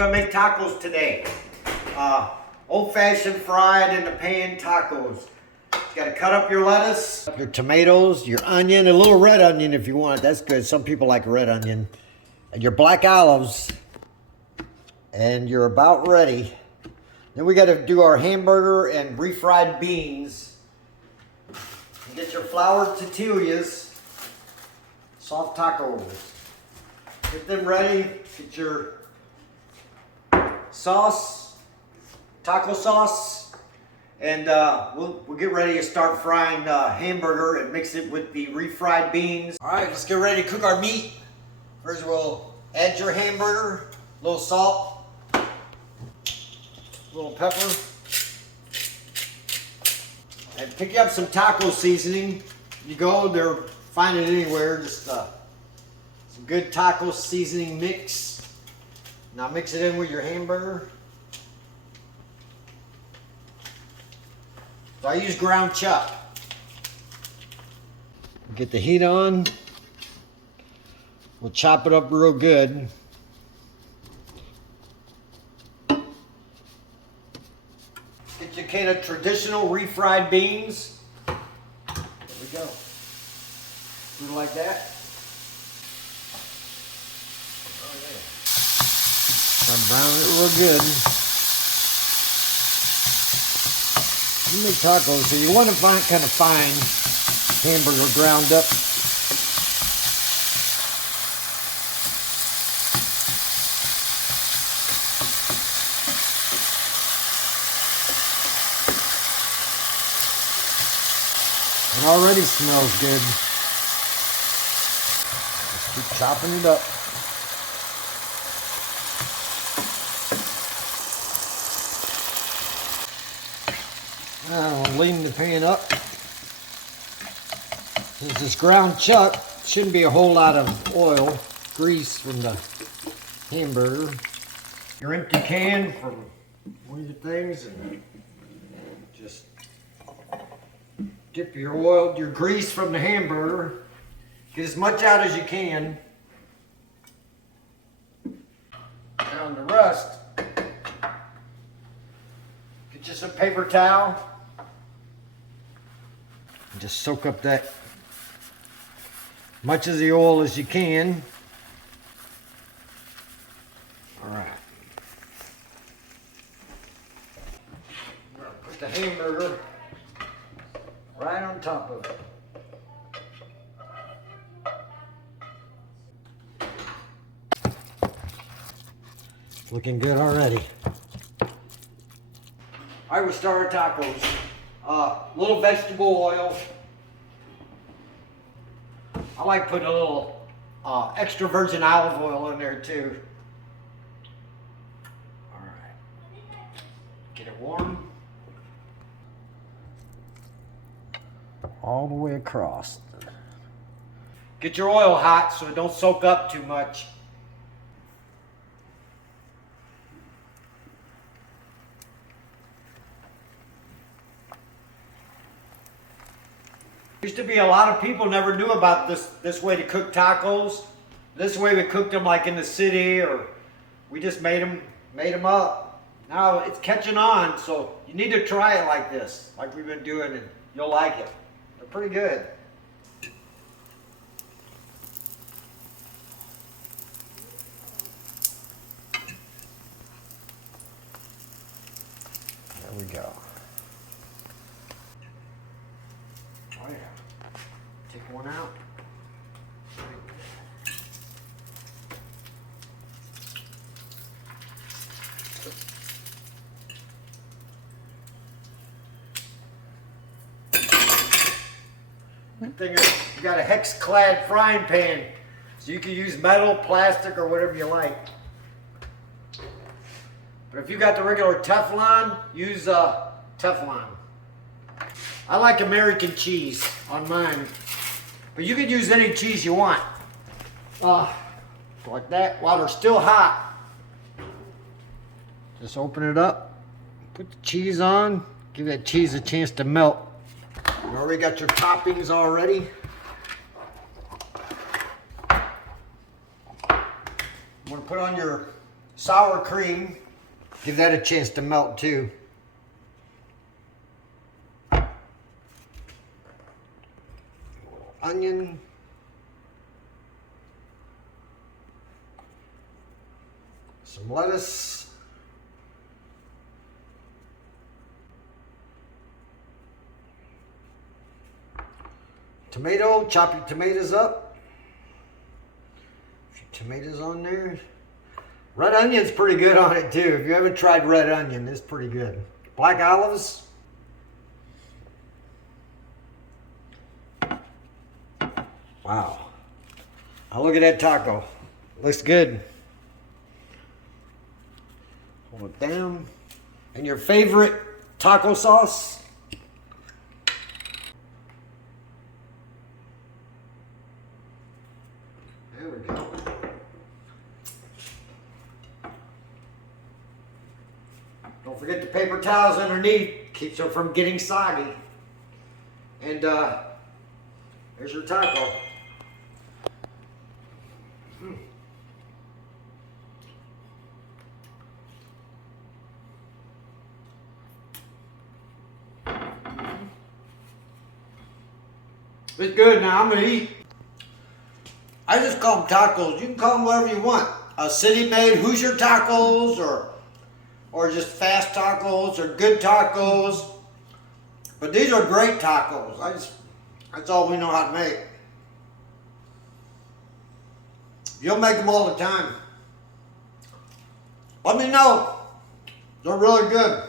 gonna make tacos today. Old-fashioned fried in the pan tacos. You gotta cut up your lettuce, your tomatoes, your onion, a little red onion if you want. That's good. Some people like red onion. And your black olives. And you're about ready. Then we gotta do our hamburger and refried beans. And get your flour tortillas, soft tacos. Get them ready. Get your sauce, taco sauce, and we'll get ready to start frying hamburger and mix it with the refried beans. All right, let's get ready to cook our meat. First, we'll add your hamburger, a little salt, a little pepper, and pick up some taco seasoning. You go there, find it anywhere. Just some good taco seasoning mix. Now mix it in with your hamburger. So I use ground chuck. Get the heat on. We'll chop it up real good. Get your can of traditional refried beans. There we go. Do it like that. I'm browning it real good. You make tacos, so you want to find kind of fine hamburger ground up. It already smells good. Just keep chopping it up. I'll lean the pan up. Since this ground chuck, shouldn't be a whole lot of oil, grease from the hamburger. Your empty can from one of your things, and just dip your oil, your grease from the hamburger. Get as much out as you can. Down the rust. Get you some paper towel. Just soak up that much of the oil as you can. All right. I'm gonna put the hamburger right on top of it. Looking good already. All right, we'll start our tacos. Little vegetable oil. I like putting a little extra virgin olive oil in there too. All right, get it warm. All the way across. Get your oil hot so it don't soak up too much. Used to be a lot of people never knew about this way to cook tacos. This way we cooked them like in the city, or we just made them up. Now it's catching on, so you need to try it like this, like we've been doing, and you'll like it. They're pretty good. There we go. Oh yeah. Take one out. Good thing you got a hex-clad frying pan, so you can use metal, plastic, or whatever you like. But if you got the regular Teflon, use Teflon. I like American cheese on mine, but you can use any cheese you want. Like that, while they're still hot. Just open it up, put the cheese on, give that cheese a chance to melt. You already got your toppings already. I'm gonna put on your sour cream. Give that a chance to melt too. Onion. Some lettuce. Tomato, chop your tomatoes up. A few tomatoes on there. Red onion's pretty good on it too. If you haven't tried red onion, it's pretty good. Black olives. Wow. Now look at that taco. Looks good. Hold it down. And your favorite taco sauce? There we go. Don't forget the paper towels underneath. Keeps them from getting soggy. And there's your taco. It's good. Now I'm gonna eat. I just call them tacos. You can call them whatever you want. City-made Hoosier tacos, or just fast tacos, or good tacos. But these are great tacos. That's all we know how to make. You'll make them all the time. Let me know. They're really good.